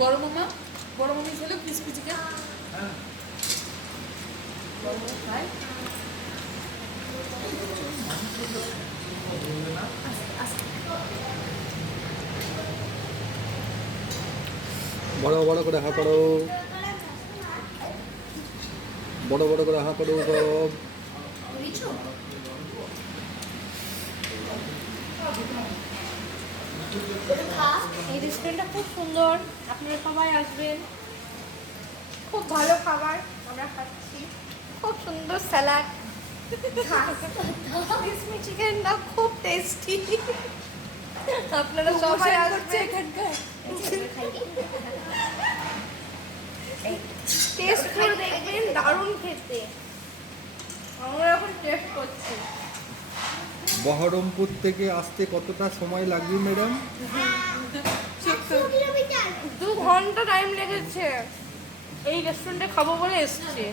বড় মামা বড় মামি ছিল ক্রিসপি চিকেন বড় মামা খায় বড় বড় করে হা করো, বড় বড় করে হা করো সব। এই রেস্টুরেন্টটা খুব সুন্দর, আপনারা সবাই আসবেন। খুব ভালো খাবার আমরা খাচ্ছি, খুব সুন্দর স্যালাড, ক্রিসপি চিকেনটা খুব টেস্টি। আপনারা সবাই আসবেন, এখানকার টেস্ট করে দেখবেন, দারুণ খেতে। আমরা এখন টেস্ট করছি। বহরমপুর থেকে আসতে কতটা সময় লাগবে ম্যাডাম? 2 ঘন্টা টাইম লেগেছে। এই রেস্টুরেন্টে খাবো বলে এসছি।